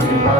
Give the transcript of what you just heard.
Bye.